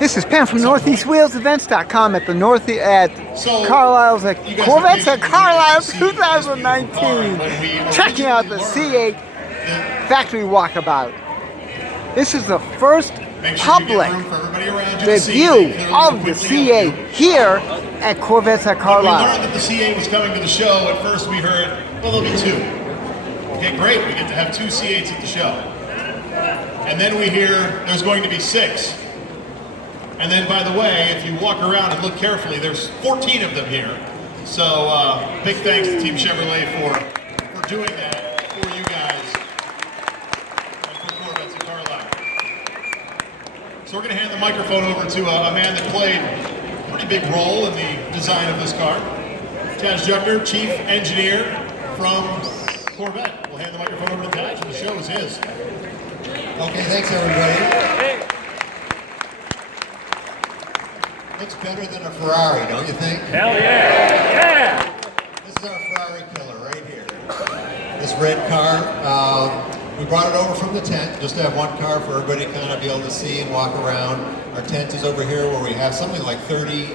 This is Pam from NortheastWheelsEvents.com at the Carlisle's at Corvettes at Carlisle 2019. Checking out the C8 factory walkabout. This is the first public debut of the C8 here at Corvettes at Carlisle. When we learned that the C8 was coming to the show, at first we heard, well, there'll be two. Okay, great, we get to have two C8s at the show. And then we hear there's going to be 6. And then, by the way, if you walk around and look carefully, there's 14 of them here. So, big thanks to Team Chevrolet for doing that for you guys and for Corvettes at Carlisle. So we're going to hand the microphone over to a man that played a pretty big role in the design of this car. Taj Juckner, Chief Engineer from Corvette. We'll hand the microphone over to Taj, and the show is his. Okay, thanks everybody. Looks better than a Ferrari, don't you think? Hell yeah! Yeah! This is our Ferrari killer right here. This red car. We brought it over from the tent just to have one car for everybody to kind of be able to see and walk around. Our tent is over here where we have something like 30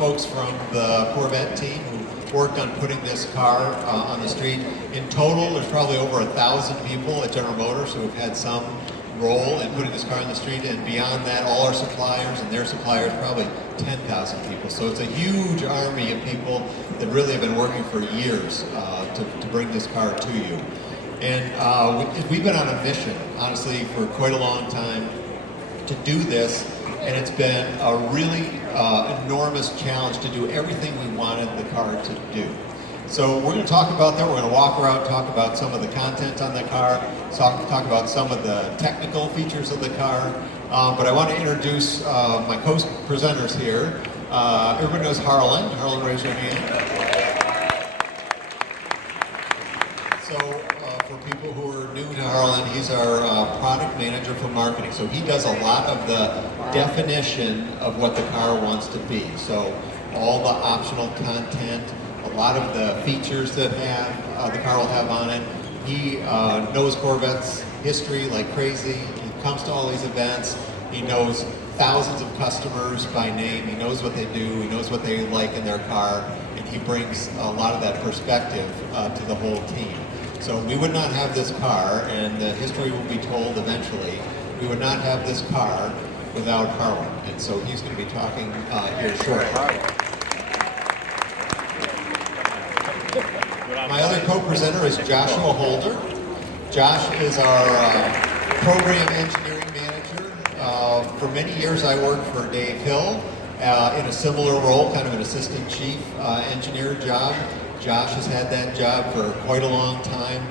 folks from the Corvette team who worked on putting this car on the street. In total, there's probably over 1,000 people at General Motors who have had some role in putting this car on the street, and beyond that, all our suppliers and their suppliers, probably 10,000 people. So it's a huge army of people that really have been working for years to bring this car to you. And we've been on a mission, honestly, for quite a long time to do this, and it's been a really enormous challenge to do everything we wanted the car to do. So we're going to talk about that. We're going to walk around, talk about some of the content on the car, talk about some of the technical features of the car. But I want to introduce my co-presenters here. Everybody knows Harlan. Harlan, raise your hand. So for people who are new to Harlan, he's our product manager for marketing. So he does a lot of the definition of what the car wants to be. So all the optional content, a lot of the features that the car will have on it. He knows Corvette's history like crazy. He comes to all these events. He knows thousands of customers by name. He knows what they do. He knows what they like in their car. And he brings a lot of that perspective to the whole team. So we would not have this car, and the history will be told eventually. We would not have this car without Harlan. And so he's going to be talking here shortly. My other co-presenter is Joshua Holder. Josh is our program engineering manager. For many years I worked for Dave Hill in a similar role, kind of an assistant chief engineer job. Josh has had that job for quite a long time.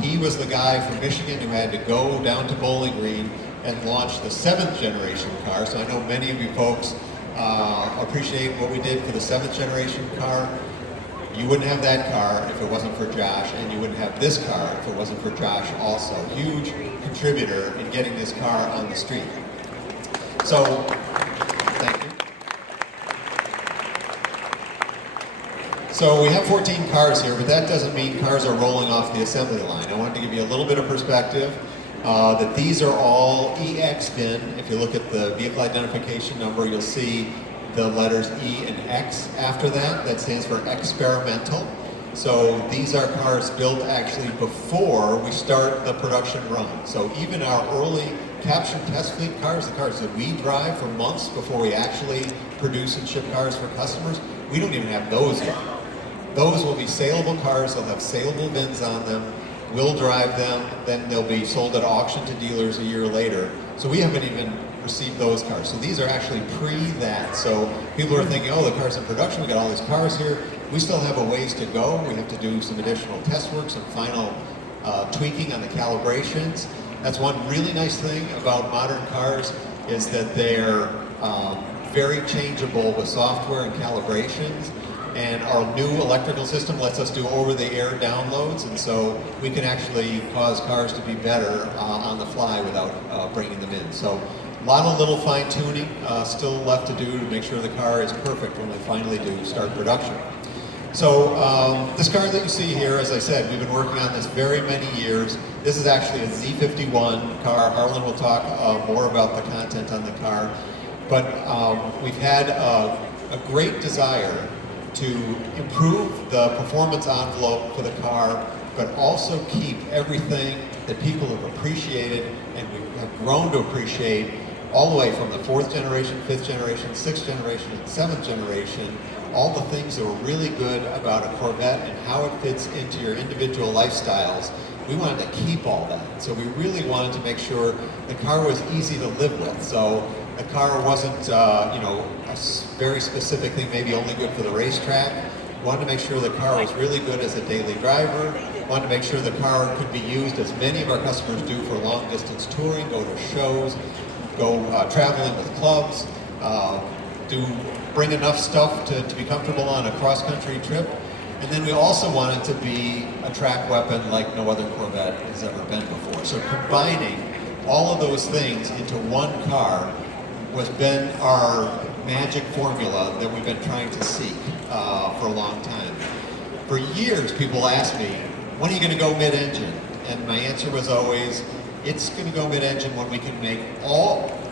He was the guy from Michigan who had to go down to Bowling Green and launch the 7th generation car. So I know many of you folks appreciate what we did for the 7th generation car. You wouldn't have that car if it wasn't for Josh, and you wouldn't have this car if it wasn't for Josh also. Huge contributor in getting this car on the street. So, thank you. So we have 14 cars here, but that doesn't mean cars are rolling off the assembly line. I wanted to give you a little bit of perspective that these are all EX VIN. If you look at the vehicle identification number, you'll see the letters E and X after that. That stands for experimental. So these are cars built actually before we start the production run. So even our early capture test fleet cars, the cars that we drive for months before we actually produce and ship cars for customers, we don't even have those yet. Those will be saleable cars. They'll have saleable VINs on them. We'll drive them. Then they'll be sold at auction to dealers a year later. So we haven't even received those cars. So these are actually pre that. So people are thinking, oh, the car's in production, we got all these cars here. We still have a ways to go. We have to do some additional test work, some final tweaking on the calibrations. That's one really nice thing about modern cars, is that they're very changeable with software and calibrations. And our new electrical system lets us do over-the-air downloads, and so we can actually cause cars to be better on the fly without bringing them in. So a lot of little fine-tuning still left to do to make sure the car is perfect when we finally do start production. So this car that you see here, as I said, we've been working on this very many years. This is actually a Z51 car. Harlan will talk more about the content on the car. But we've had a great desire to improve the performance envelope for the car, but also keep everything that people have appreciated and we have grown to appreciate all the way from the 4th generation, 5th generation, 6th generation, and 7th generation, all the things that were really good about a Corvette and how it fits into your individual lifestyles. We wanted to keep all that. So we really wanted to make sure the car was easy to live with. So the car wasn't, you know, a very specific thing, maybe only good for the racetrack. We wanted to make sure the car was really good as a daily driver. We wanted to make sure the car could be used, as many of our customers do, for long distance touring, go to shows, go traveling with clubs, bring enough stuff to be comfortable on a cross-country trip. And then we also want it to be a track weapon like no other Corvette has ever been before. So combining all of those things into one car has been our magic formula that we've been trying to seek for a long time. For years, people asked me, when are you going to go mid-engine? And my answer was always, it's going to go mid-engine when we can make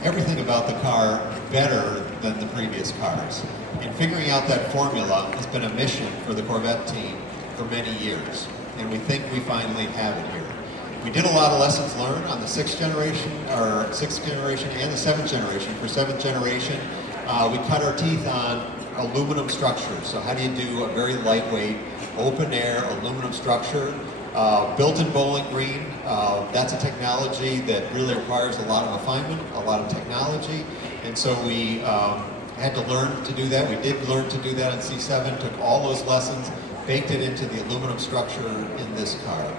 everything about the car better than the previous cars. And figuring out that formula has been a mission for the Corvette team for many years. And we think we finally have it here. We did a lot of lessons learned on the 6th generation and the 7th generation. For 7th generation, we cut our teeth on aluminum structures. So how do you do a very lightweight, open air aluminum structure? Built-in bowling green, that's a technology that really requires a lot of refinement, a lot of technology, and so we had to learn to do that. We did learn to do that in C7, took all those lessons, baked it into the aluminum structure in this car.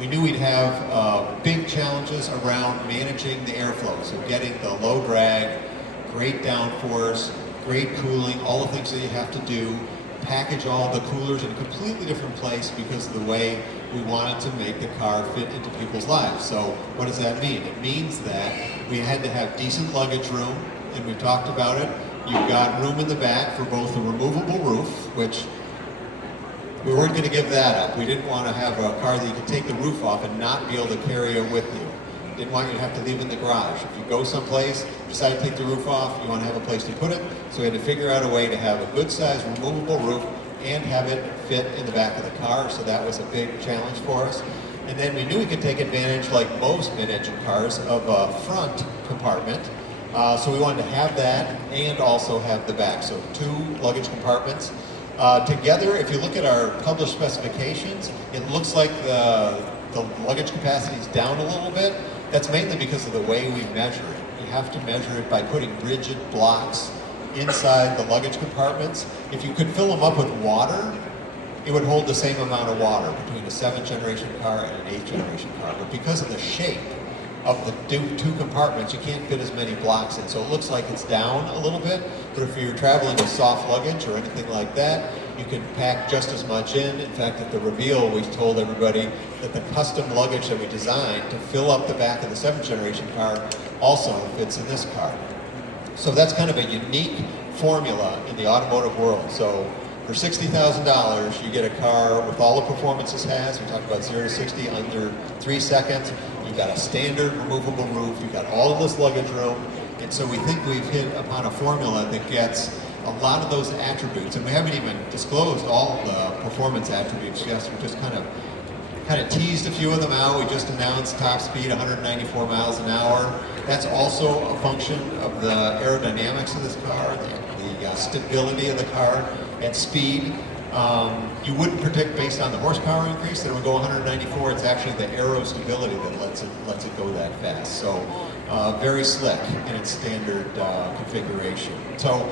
We knew we'd have big challenges around managing the airflow, so getting the low drag, great downforce, great cooling, all the things that you have to do, package all the coolers in a completely different place because of the way we wanted to make the car fit into people's lives. So what does that mean? It means that we had to have decent luggage room, and we've talked about it. You've got room in the back for both the removable roof, which we weren't going to give that up. We didn't want to have a car that you could take the roof off and not be able to carry it with you. Didn't want you to have to leave it in the garage. If you go someplace, decide to take the roof off, you want to have a place to put it. So we had to figure out a way to have a good size removable roof and have it fit in the back of the car. So that was a big challenge for us. And then we knew we could take advantage, like most mid-engine cars, of a front compartment. So we wanted to have that and also have the back. So 2 luggage compartments. Together, if you look at our published specifications, it looks like the luggage capacity is down a little bit. That's mainly because of the way we measure it. You have to measure it by putting rigid blocks inside the luggage compartments. If you could fill them up with water, it would hold the same amount of water between a 7th generation car and an 8th generation car. But because of the shape of the 2 compartments, you can't fit as many blocks in. So it looks like it's down a little bit, but if you're traveling with soft luggage or anything like that, you can pack just as much in. In fact, at the reveal, we told everybody that the custom luggage that we designed to fill up the back of the 7th generation car also fits in this car. So that's kind of a unique formula in the automotive world. So for $60,000, you get a car with all the performance this has. We talked about 0 to 60 under 3 seconds. You've got a standard removable roof. You've got all of this luggage room. And so we think we've hit upon a formula that gets a lot of those attributes. And we haven't even disclosed all the performance attributes yet. We just kind of teased a few of them out. We just announced top speed, 194 miles an hour. That's also a function of the aerodynamics of this car, the stability of the car at speed. You wouldn't predict based on the horsepower increase that it would go 194. It's actually the aero stability that lets it go that fast. So very slick in its standard configuration. So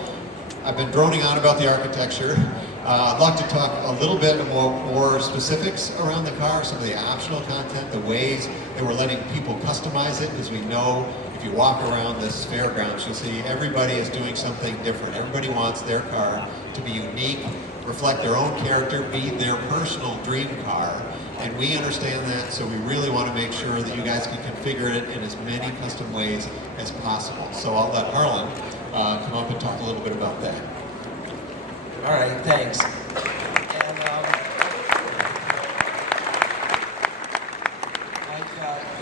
I've been droning on about the architecture. I'd like to talk a little bit more specifics around the car, some of the optional content, the ways that we're letting people customize it, because we know if you walk around this fairgrounds, you'll see everybody is doing something different. Everybody wants their car to be unique, reflect their own character, be their personal dream car. And we understand that, so we really want to make sure that you guys can configure it in as many custom ways as possible. So I'll let Harlan come up and talk a little bit about that. All right, thanks.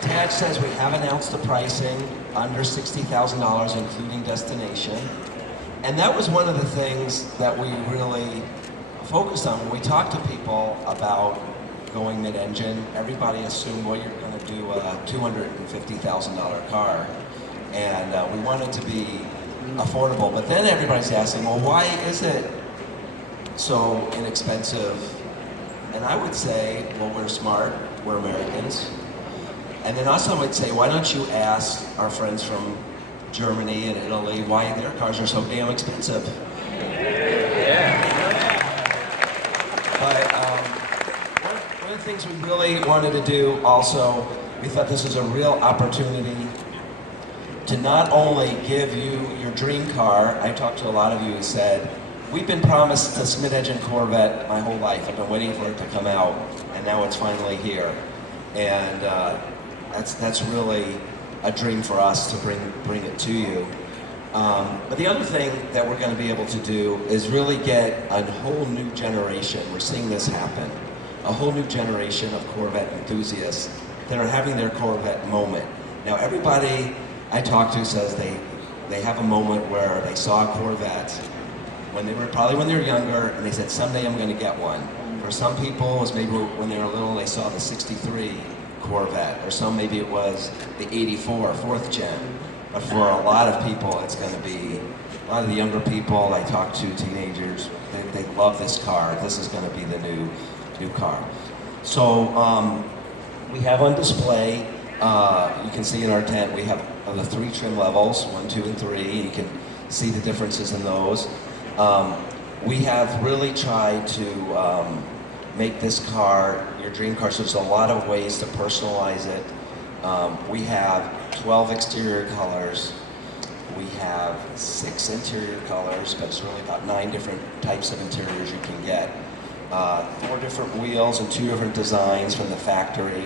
And Tad says we have announced the pricing under $60,000, including destination. And that was one of the things that we really focused on when we talked to people about going mid-engine. Everybody assumed, well, you're going to do a $250,000 car. And we wanted to be affordable. But then everybody's asking, well, why is it so inexpensive? And I would say, well, we're smart, we're Americans. And then also I would say, why don't you ask our friends from Germany and Italy why their cars are so damn expensive? But one of the things we really wanted to do also, we thought this was a real opportunity to not only give you your dream car. I talked to a lot of you who said, we've been promised this mid-engine Corvette my whole life. I've been waiting for it to come out, and now it's finally here. And that's really a dream for us to bring it to you. But the other thing that we're going to be able to do is really get a whole new generation. We're seeing this happen. A whole new generation of Corvette enthusiasts that are having their Corvette moment. Now, everybody I talk to says they have a moment where they saw a Corvette when they were younger, and they said, someday I'm going to get one. For some people, it was maybe when they were little, they saw the '63 Corvette, or some maybe it was the '84 4th gen. But for a lot of people, it's going to be, a lot of the younger people I talk to, teenagers, they love this car. This is going to be the new car. So we have on display, you can see in our tent, we have the 3 trim levels, 1, 2, and 3. You can see the differences in those. We have really tried to make this car your dream car, so there's a lot of ways to personalize it. We have 12 exterior colors. We have 6 interior colors, but it's really about 9 different types of interiors you can get. 4 different wheels and 2 different designs from the factory.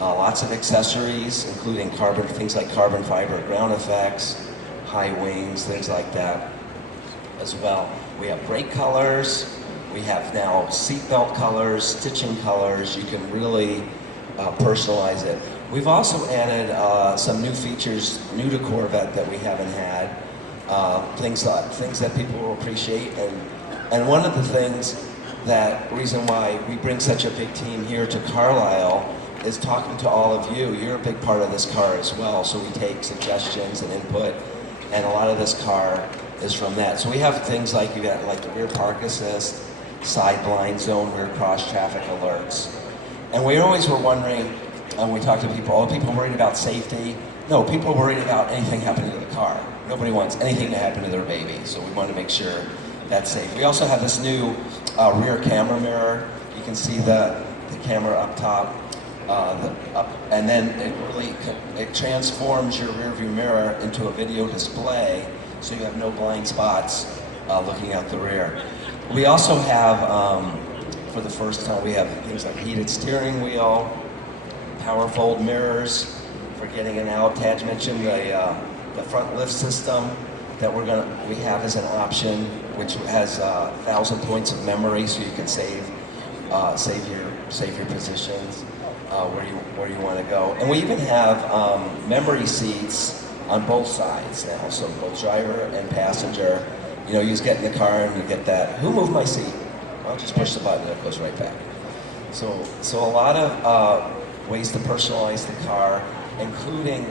Lots of accessories, including things like carbon fiber ground effects, high wings, things like that as well. We have brake colors. We have now seatbelt colors, stitching colors. You can really personalize it. We've also added some new features, new to Corvette, that we haven't had. Things that people will appreciate. And one of the reason why we bring such a big team here to Carlisle is talking to all of you. You're a big part of this car as well, so we take suggestions and input, and a lot of this car is from that. So we have things like, you got like the rear park assist, side blind zone, rear cross traffic alerts. And we always were wondering, when we talk to people, are people worried about safety? No, people are worried about anything happening to the car. Nobody wants anything to happen to their baby, so we want to make sure that's safe. We also have this new rear camera mirror. You can see the camera up top, and then it transforms your rear view mirror into a video display, so you have no blind spots looking out the rear. We also have, for the first time, we have things like heated steering wheel, power fold mirrors for getting in and out. Taj mentioned the front lift system that we have as an option, which has 1,000 points of memory, so you can save your positions where you want to go. And we even have memory seats on both sides now, so both driver and passenger. You know, you just get in the car and you get that, who moved my seat? Well, just push the button and it goes right back. So a lot of ways to personalize the car, including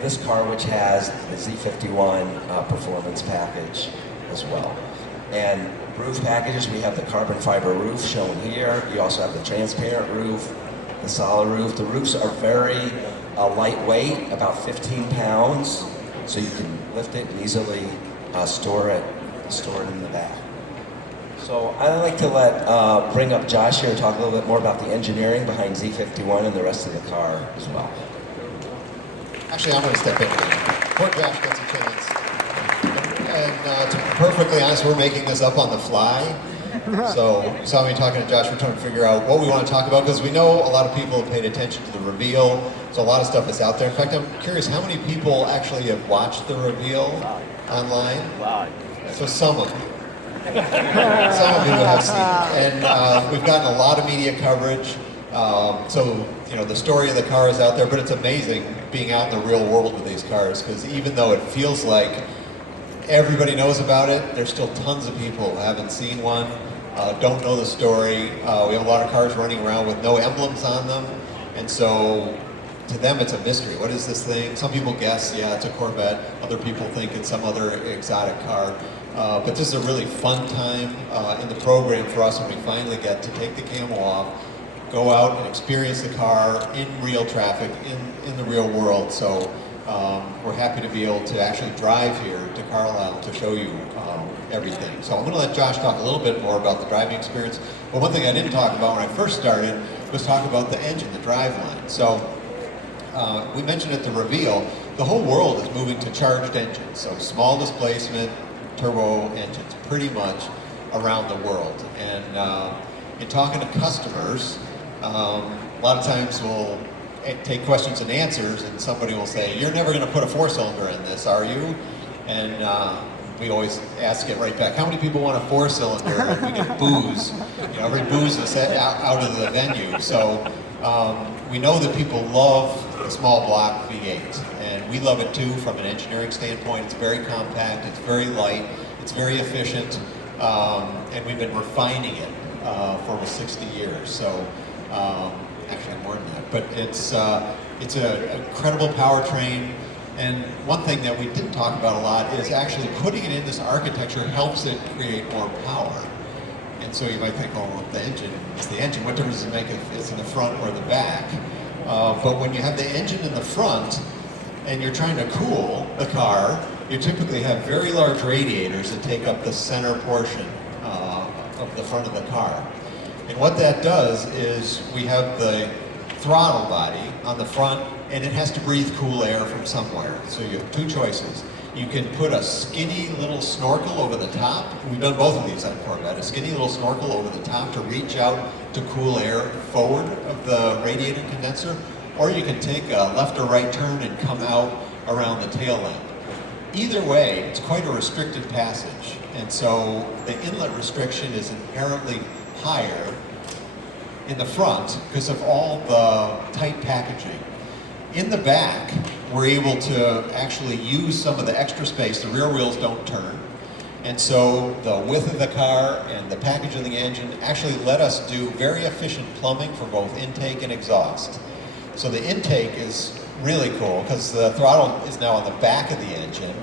this car, which has the Z51 performance package as well. And roof packages, we have the carbon fiber roof shown here. You also have the transparent roof, the solid roof. The roofs are very lightweight, about 15 pounds, so you can lift it and easily store it in the back. So I'd like to bring up Josh here and talk a little bit more about the engineering behind Z51 and the rest of the car as well. Actually, I'm going to step in. Before Josh gets a chance. And to be perfectly honest, we're making this up on the fly. So you saw me talking to Josh, we're trying to figure out what we want to talk about, because we know a lot of people have paid attention to the reveal. So a lot of stuff is out there. In fact, I'm curious, how many people actually have watched the reveal online? So some of you. Some of you have seen it. And we've gotten a lot of media coverage. So, you know, the story of the car is out there, but it's amazing being out in the real world with these cars, because even though it feels like everybody knows about it, there's still tons of people who haven't seen one, don't know the story. We have a lot of cars running around with no emblems on them, and so to them it's a mystery. What is this thing? Some people guess, yeah, it's a Corvette. Other people think it's some other exotic car. But this is a really fun time in the program for us when we finally get to take the camo off, go out and experience the car in real traffic, in the real world. So we're happy to be able to actually drive here to Carlisle to show you everything. So I'm going to let Josh talk a little bit more about the driving experience. But one thing I didn't talk about when I first started was talk about the engine, the driveline. So we mentioned at the reveal, the whole world is moving to charged engines. So small displacement, turbo engines, pretty much around the world. And in talking to customers, a lot of times we'll take questions and answers, and somebody will say, "You're never going to put a four-cylinder in this, are you?" And we always ask it right back, "How many people want a four-cylinder?" And we get boos. You know, every boos is out of the venue. So we know that people love the small block V8, and we love it too from an engineering standpoint. It's very compact, it's very light, it's very efficient, and we've been refining it for almost 60 years. So actually more than that, but it's an incredible powertrain. And one thing that we didn't talk about a lot is actually putting it in this architecture helps it create more power. And so you might think, oh, well, the engine is the engine. What difference does it make if it's in the front or the back? But when you have the engine in the front and you're trying to cool the car, you typically have very large radiators that take up the center portion of the front of the car. And what that does is we have the throttle body on the front, and it has to breathe cool air from somewhere. So you have two choices. You can put a skinny little snorkel over the top. We've done both of these on Corvette. A skinny little snorkel over the top to reach out to cool air forward of the radiator condenser, or you can take a left or right turn and come out around the tail lamp. Either way, it's quite a restricted passage, and so the inlet restriction is inherently higher in the front because of all the tight packaging. In the back, we're able to actually use some of the extra space. The rear wheels don't turn, and so the width of the car and the package of the engine actually let us do very efficient plumbing for both intake and exhaust. So the intake is really cool because the throttle is now on the back of the engine.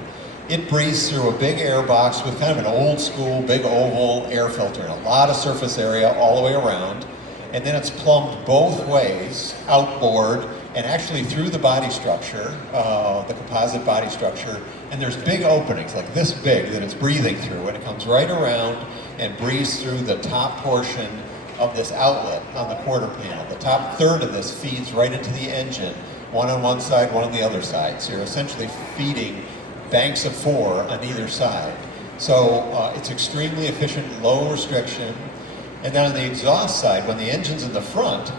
It breathes through a big air box with kind of an old school, big oval air filter and a lot of surface area all the way around. And then it's plumbed both ways, outboard, and actually through the body structure, the composite body structure. And there's big openings, like this big, that it's breathing through, and it comes right around and breathes through the top portion of this outlet on the quarter panel. The top third of this feeds right into the engine, one on one side, one on the other side. So you're essentially feeding banks of four on either side. So it's extremely efficient, low restriction. And then on the exhaust side, when the engine's in the front,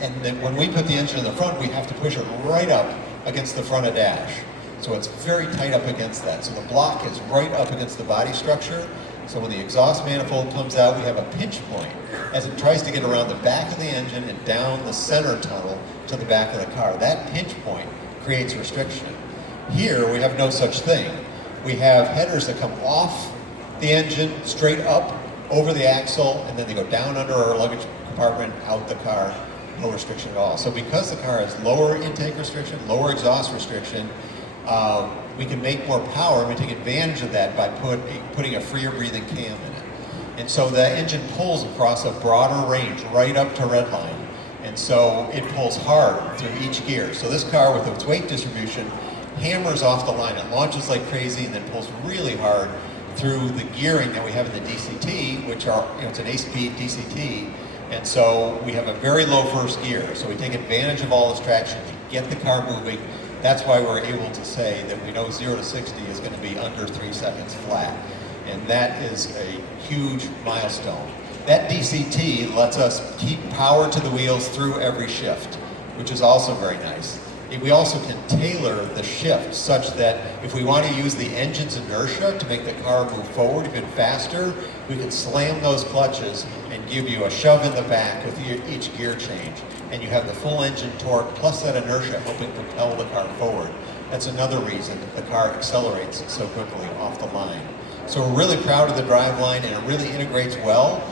and then when we put the engine in the front, we have to push it right up against the front of dash. So it's very tight up against that. So the block is right up against the body structure. So when the exhaust manifold comes out, we have a pinch point as it tries to get around the back of the engine and down the center tunnel to the back of the car. That pinch point creates restriction. Here, we have no such thing. We have headers that come off the engine, straight up, over the axle, and then they go down under our luggage compartment, out the car, no restriction at all. So because the car has lower intake restriction, lower exhaust restriction, we can make more power, and we take advantage of that by putting a freer breathing cam in it. And so the engine pulls across a broader range, right up to redline. And so it pulls hard through each gear. So this car, with its weight distribution, hammers off the line. It launches like crazy and then pulls really hard through the gearing that we have in the DCT, which are, it's an 8-speed DCT, and so we have a very low first gear. So we take advantage of all this traction to get the car moving. That's why we're able to say that we know 0 to 60 is going to be under 3 seconds flat, and that is a huge milestone. That DCT lets us keep power to the wheels through every shift, which is also very nice. We also can tailor the shift such that if we want to use the engine's inertia to make the car move forward even faster, we can slam those clutches and give you a shove in the back with each gear change. And you have the full engine torque plus that inertia helping propel the car forward. That's another reason the car accelerates so quickly off the line. So we're really proud of the driveline, and it really integrates well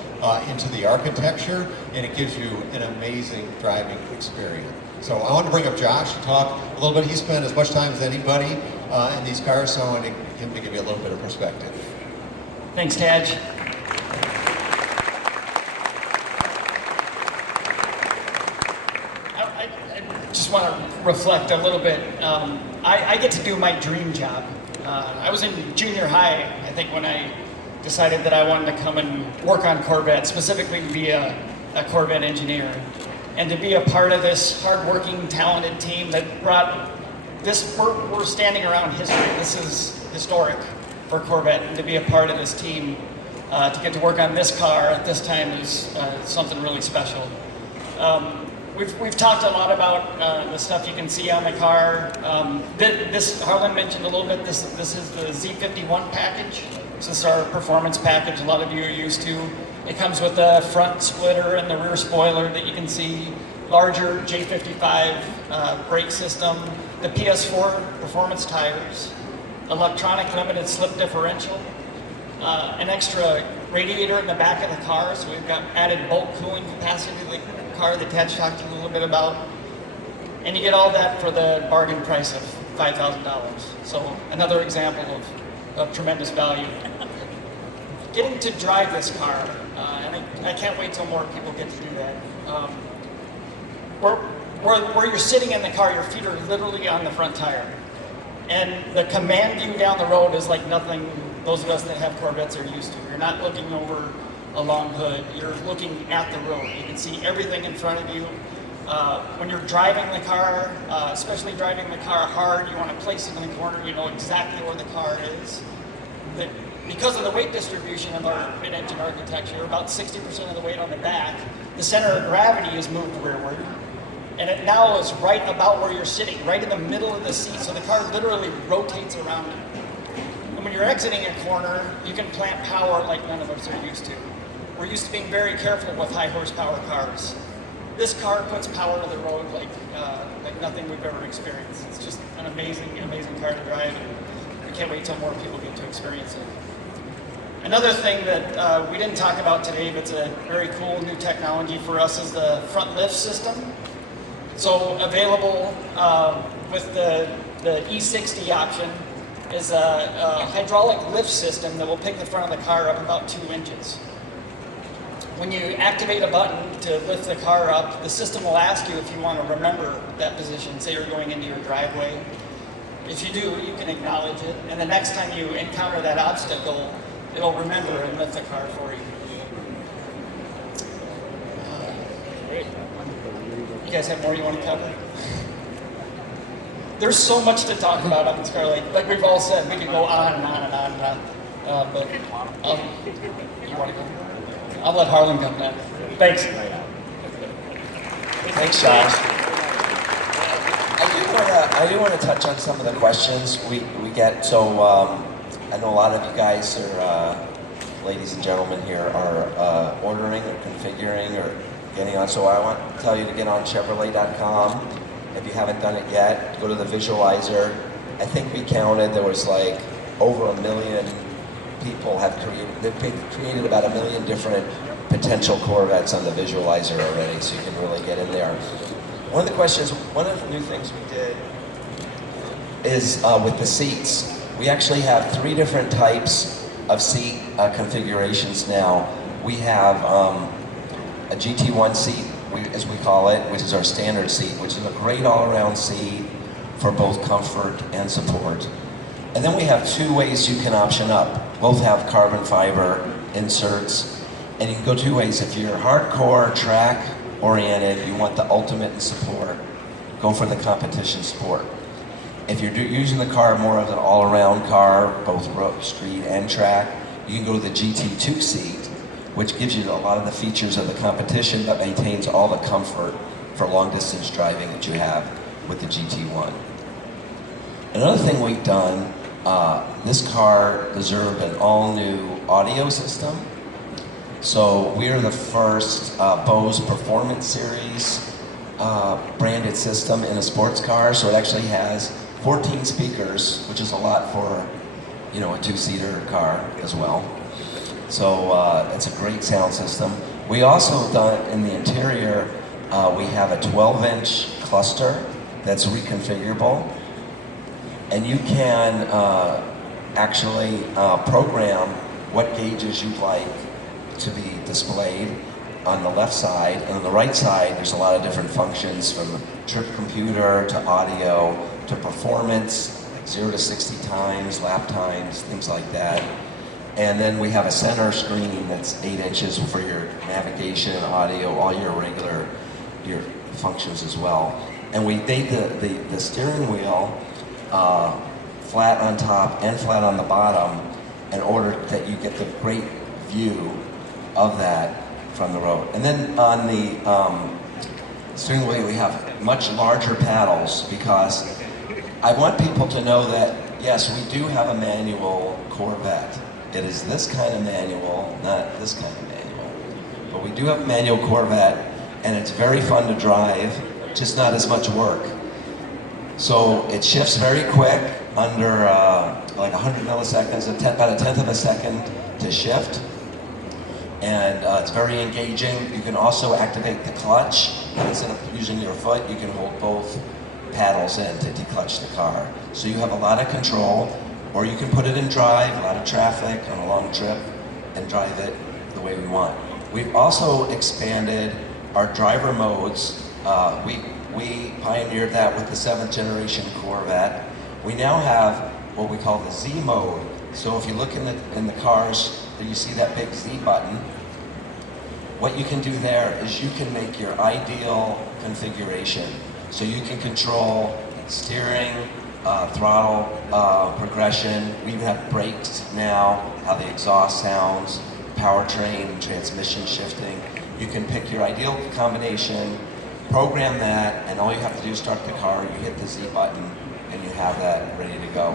into the architecture, and it gives you an amazing driving experience. So I want to bring up Josh to talk a little bit. He spent as much time as anybody in these cars, so I want him to give you a little bit of perspective. Thanks, Taj. I just want to reflect a little bit. I get to do my dream job. I was in junior high, I think, when I decided that I wanted to come and work on Corvette, specifically to be a Corvette engineer, and to be a part of this hardworking, talented team that brought this. We're standing around history. This is historic for Corvette, and to be a part of this team, to get to work on this car at this time is something really special. We've talked a lot about the stuff you can see on the car. This Harlan mentioned a little bit. This is the Z51 package. This is our performance package. A lot of you are used to. It comes with a front splitter and the rear spoiler that you can see. Larger J55 brake system. The PS4 performance tires. Electronic limited slip differential. An extra radiator in the back of the car, so we've got added bulk cooling capacity to the car that Ted talked to you a little bit about. And you get all that for the bargain price of $5,000. So another example of tremendous value. Getting to drive this car, and I can't wait till more people get to do that. Where you're sitting in the car, your feet are literally on the front tire. And the command view down the road is like nothing those of us that have Corvettes are used to. You're not looking over a long hood. You're looking at the road. You can see everything in front of you. When you're driving the car, especially driving the car hard, you want to place it in the corner, you know exactly where the car is. Because of the weight distribution of our mid-engine architecture, about 60% of the weight on the back, the center of gravity is moved rearward. And it now is right about where you're sitting, right in the middle of the seat, so the car literally rotates around you. And when you're exiting a corner, you can plant power like none of us are used to. We're used to being very careful with high horsepower cars. This car puts power to the road like nothing we've ever experienced. It's just an amazing, amazing car to drive, and we can't wait till more people get to experience it. Another thing that we didn't talk about today, but it's a very cool new technology for us, is the front lift system. So available with the E60 option is a hydraulic lift system that will pick the front of the car up about 2 inches. When you activate a button to lift the car up, the system will ask you if you want to remember that position. Say you're going into your driveway. If you do, you can acknowledge it, and the next time you encounter that obstacle, it'll remember and lift the car for you. You guys have more you want to cover? There's so much to talk about on this car. Like we've all said, we could go on and on and on and on. But you want to go? I'll let Harlan come now. Thanks. Thanks, Josh. I do want to touch on some of the questions we get. So I know a lot of you guys are, ladies and gentlemen here, are ordering or configuring or getting on. So I want to tell you to get on Chevrolet.com. If you haven't done it yet, go to the visualizer. I think we counted, there was like over 1 million people have they've created about 1 million different potential Corvettes on the visualizer already, so you can really get in there. One of the new things we did is with the seats. We actually have 3 different types of seat configurations now. We have a GT1 seat, as we call it, which is our standard seat, which is a great all-around seat for both comfort and support. And then we have 2 ways you can option up. Both have carbon fiber inserts, and you can go 2 ways. If you're hardcore track oriented, you want the ultimate in support, go for the competition sport. If you're using the car more of an all-around car, both road, street, and track, you can go to the GT2 seat, which gives you a lot of the features of the competition but maintains all the comfort for long-distance driving that you have with the GT1. Another thing we've done, this car deserved an all-new audio system. So we're the first Bose Performance Series branded system in a sports car. So it actually has 14 speakers, which is a lot for, you know, a two-seater car as well. So it's a great sound system. We also done in the interior, we have a 12-inch cluster that's reconfigurable, and you can actually program what gauges you'd like to be displayed on the left side, and on the right side there's a lot of different functions, from trip computer to audio to performance, like 0 to 60 times, lap times, things like that. And then we have a center screen that's 8 inches for your navigation, audio, all your regular functions as well. And we made the steering wheel flat on top and flat on the bottom in order that you get the great view of that from the road. And then on the steering wheel we have much larger paddles, because I want people to know that, yes, we do have a manual Corvette. It is this kind of manual, not this kind of manual. But we do have a manual Corvette, and it's very fun to drive, just not as much work. So it shifts very quick, under like 100 milliseconds, about a tenth of a second to shift. And it's very engaging. You can also activate the clutch. Instead of using your foot, you can hold both paddles in to declutch the car. So you have a lot of control. Or you can put it in drive, a lot of traffic on a long trip, and drive it the way we want. We've also expanded our driver modes. We pioneered that with the 7th generation Corvette. We now have what we call the Z mode. So if you look in the cars, you see that big Z button. What you can do there is you can make your ideal configuration. So you can control steering, throttle progression. We even have brakes now, how the exhaust sounds, powertrain, transmission shifting. You can pick your ideal combination, program that, and all you have to do is start the car, you hit the Z button, and you have that ready to go.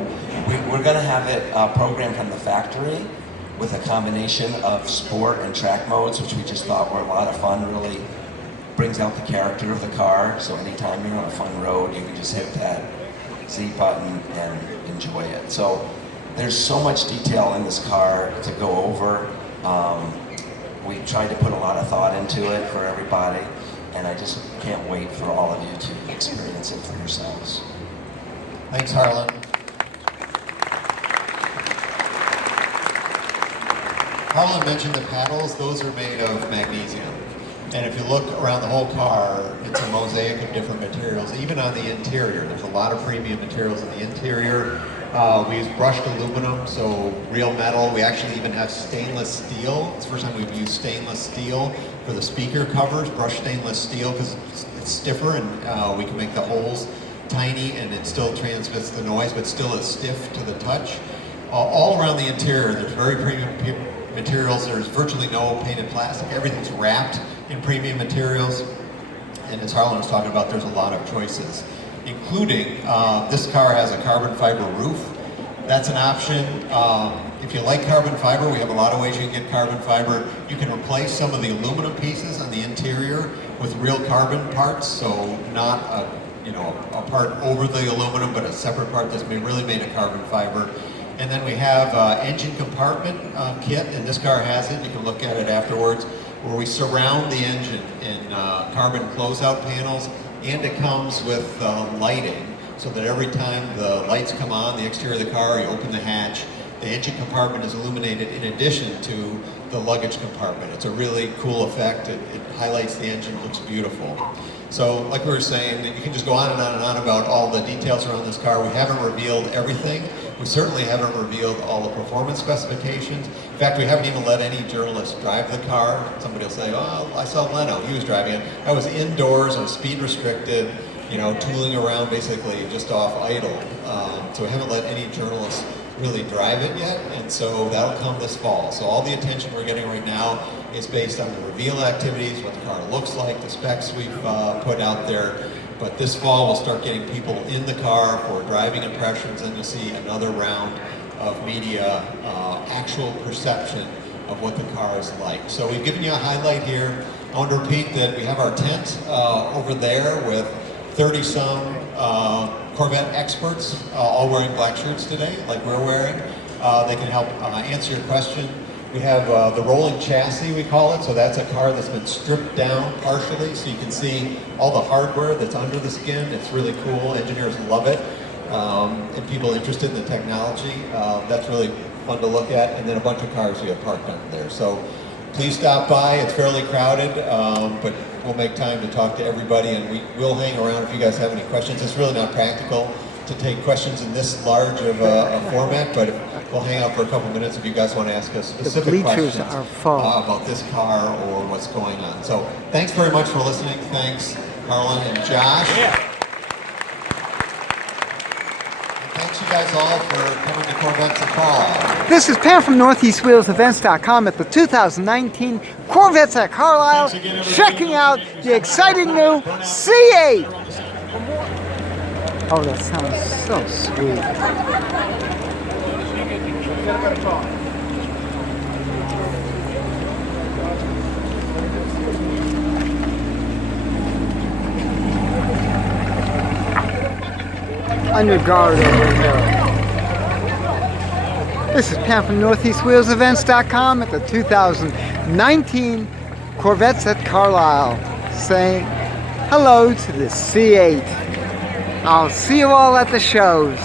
We're going to have it programmed from the factory with a combination of sport and track modes, which we just thought were a lot of fun. Really brings out the character of the car. So anytime you're on a fun road, you can just hit that Z button and enjoy it. So there's so much detail in this car to go over. We tried to put a lot of thought into it for everybody, and I just can't wait for all of you to experience it for yourselves. Thanks, Harlan. Harlan mentioned the paddles. Those are made of magnesium. And if you look around the whole car, it's a mosaic of different materials. Even on the interior, there's a lot of premium materials in the interior. We use brushed aluminum, so real metal. We actually even have stainless steel. It's the first time we've used stainless steel for the speaker covers, brushed stainless steel, because it's stiffer, and we can make the holes tiny, and it still transmits the noise, but still is stiff to the touch. All around the interior, there's very premium materials. There's virtually no painted plastic. Everything's wrapped in premium materials. And as Harlan was talking about, there's a lot of choices, including this car has a carbon fiber roof. That's an option. If you like carbon fiber, we have a lot of ways you can get carbon fiber. You can replace some of the aluminum pieces on the interior with real carbon parts, so not a part over the aluminum, but a separate part that's really made of carbon fiber. And then we have engine compartment kit, and this car has it. You can look at it afterwards, where we surround the engine in carbon closeout panels, and it comes with lighting, so that every time the lights come on the exterior of the car, you open the hatch, the engine compartment is illuminated in addition to the luggage compartment. It's a really cool effect. It highlights the engine, looks beautiful. So like we were saying, you can just go on and on and on about all the details around this car. We haven't revealed everything. We certainly haven't revealed all the performance specifications. In fact, we haven't even let any journalists drive the car. Somebody will say, oh, I saw Leno, he was driving it. I was indoors, I was speed restricted, tooling around basically just off idle. So we haven't let any journalists really drive it yet, and so that'll come this fall. So all the attention we're getting right now is based on the reveal activities, what the car looks like, the specs we've put out there. But this fall we'll start getting people in the car for driving impressions, and you'll see another round of media actual perception of what the car is like. So we've given you a highlight here. I want to repeat that we have our tent over there with 30-some Corvette experts, all wearing black shirts today, like we're wearing. They can help answer your question. We have the rolling chassis, we call it, so that's a car that's been stripped down partially, so you can see all the hardware that's under the skin. It's really cool. Engineers love it, and people interested in the technology. That's really fun to look at, and then a bunch of cars we have parked under there. So please stop by. It's fairly crowded, but we'll make time to talk to everybody, and we will hang around if you guys have any questions. It's really not practical to take questions in this large of a format, but we'll hang out for a couple minutes if you guys want to ask us specific questions about this car or what's going on. So thanks very much for listening. Thanks, Harlan and Josh. Yeah. And thanks you guys all for coming to Corvettes at Carlisle. This is Pam from NortheastWheelsEvents.com at the 2019 Corvettes at Carlisle, checking out the exciting new C8. Oh, that sounds so sweet. Under guard over here. This is Pam from NortheastWheelsEvents.com at the 2019 Corvettes at Carlisle, saying hello to the C8. I'll see you all at the shows.